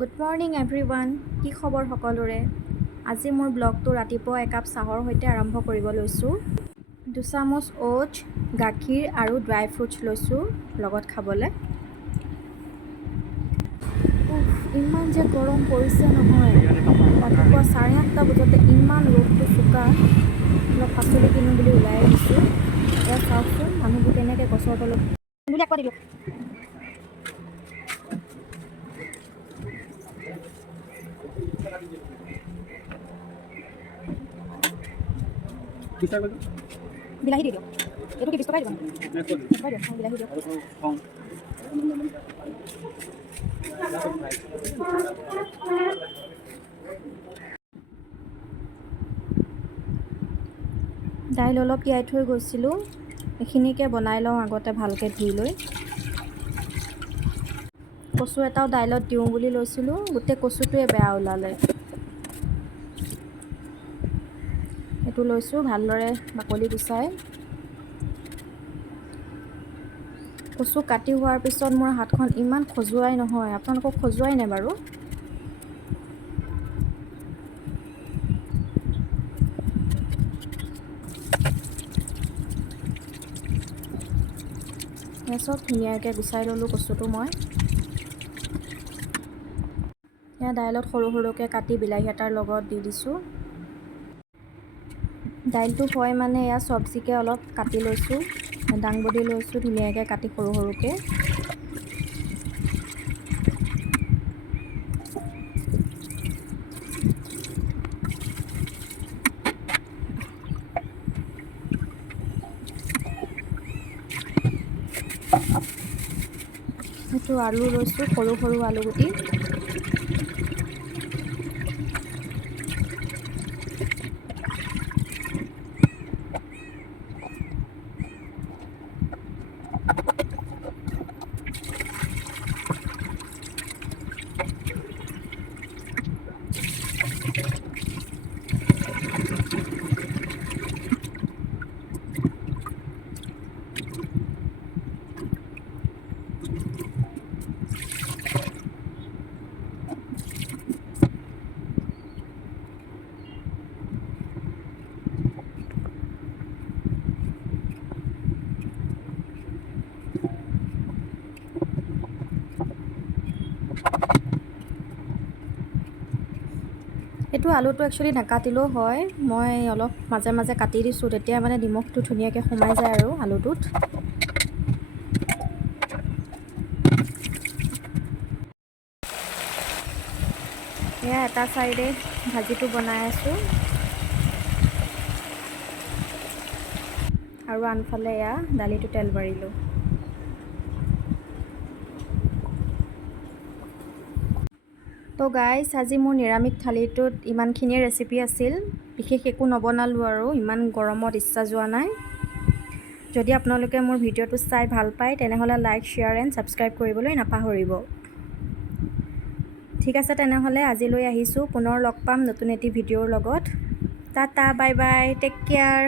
Good morning everyone. কি খবৰ সকলোৰে? আজি মোৰ ব্লগটো ৰাতিপুৱা একাপ চাহৰ সৈতে আৰম্ভ কৰিব লৈছোঁ। 2 চামুচ অ'টছ, গাখীৰ আৰু ড্ৰাই ফ্ৰুটছ লৈছোঁ লগত খাবলৈ। ইমান যে গৰম পৰিছে নহয়, ৰাতিপুৱা 8:30 বজাতে ইমান ৰ'দটো চোকা। অলপ পাচলি কিনো বুলি ওলাই আহিছোঁ। এয়া চাওকচোন মানুহবোৰ কেনেকৈ গছৰ তলত বিলাহী দি দিয়ক। এইটো কি 20 টকাই দিব? 20 টকাই দিয়ক। বিলাহী দিয়ক। দাইল অলপ তিয়াই থৈ গৈছিলোঁ, এইখিনিকে বনাই লওঁ আগতে ভালকৈ ধুই লৈ। কচু এটাও দাইলত দিওঁ বুলি লৈছিলোঁ, গোটেই কচুটোৱে বেয়া ওলালে। এইটো লৈছোঁ ভালদৰে বাকলি গুচাই। কচু কাটি হোৱাৰ পিছত মোৰ হাতখন ইমান খজুৱাই নহয়, আপোনালোকক খজুৱাই নে বাৰু? চব ধুনীয়াকৈ গুচাই ল'লোঁ কচুটো মই। এয়া দাইলত সৰু সৰুকৈ কাটি বিলাহী এটাৰ লগত দি দিছোঁ। দাইলটো হয় মানে এয়া চব্জিকৈ অলপ কাটি লৈছোঁ, দাংবডি লৈছোঁ ধুনীয়াকৈ কাটি সৰু সৰুকৈ। সেইটো আলু লৈছোঁ, সৰু সৰু আলুগুটি। এইটো আলুটো একচুৱেলি নাকাটিলেও হয়, মই অলপ মাজে মাজে কাটি দিছোঁ, তেতিয়া মানে নিমখটো ধুনীয়াকৈ সোমাই যায় আৰু আলুটোত। এয়া এটা চাইডে ভাজিটো বনাই আছোঁ আৰু আনফালে এয়া দালিটো তেল মাৰিলোঁ। তো গাইজ, আজি মোৰ নিৰামিষ থালিটোত ইমানখিনিয়ে ৰেচিপি আছিল, বিশেষ একো নবনালোঁ আৰু ইমান গৰমত ইচ্ছা যোৱা নাই। যদি আপোনালোকে মোৰ ভিডিঅ'টো চাই ভাল পায় তেনেহ'লে লাইক, শ্বেয়াৰ এণ্ড ছাবস্ক্ৰাইব কৰিবলৈ নাপাহৰিব। ঠিক আছে তেনেহ'লে আজিলৈ আহিছোঁ, পুনৰ লগ পাম নতুন এটি ভিডিঅ'ৰ লগত। Tata, bye bye, take care.